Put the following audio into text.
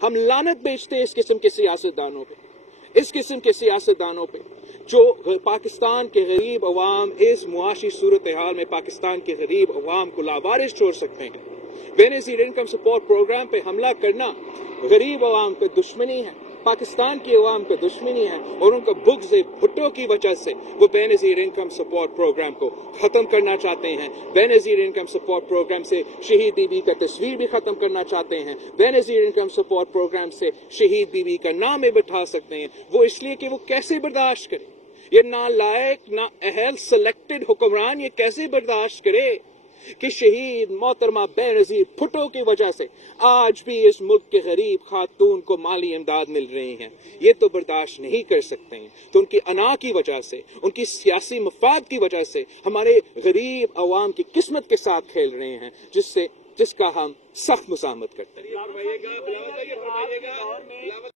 हम लानत बेचते हैं इस किस्म के सियासतदानों पे, इस किस्म के सियासतदानों पे जो पाकिस्तान के गरीब अवाम, इस मुआशी सूरत हाल में पाकिस्तान के गरीब अवाम को लावारिस छोड़ सकते हैं। बेनज़ीर इनकम सपोर्ट प्रोग्राम पे हमला करना गरीब अवाम पे दुश्मनी है, पाकिस्तान की अवाम पे दुश्मनी है, और उनका बुग़्ज़ भुट्टो की वजह से वो बेनज़ीर इनकम सपोर्ट प्रोग्राम को ख़त्म करना चाहते हैं। बेनज़ीर इनकम सपोर्ट प्रोग्राम से शहीद बीबी का तस्वीर भी ख़त्म करना चाहते हैं। बेनज़ीर इनकम सपोर्ट प्रोग्राम से शहीद बीबी का नाम भी बिठा सकते हैं। वो इसलिए कि वो कैसे बर्दाश्त करे, ये नालायक, ना अहल सेलेक्टेड हुक्मरान ये कैसे बर्दाश्त करे कि शहीद मोहतरमा बेनज़ीर भुट्टो की वजह से आज भी इस मुल्क के गरीब खातून को माली इमदाद मिल रही है। ये तो बर्दाश्त नहीं कर सकते हैं। तो उनकी अना की वजह से, उनकी सियासी मफाद की वजह से हमारे गरीब अवाम की किस्मत के साथ खेल रहे हैं, जिसका हम सख्त मुज़ाहमत करते हैं।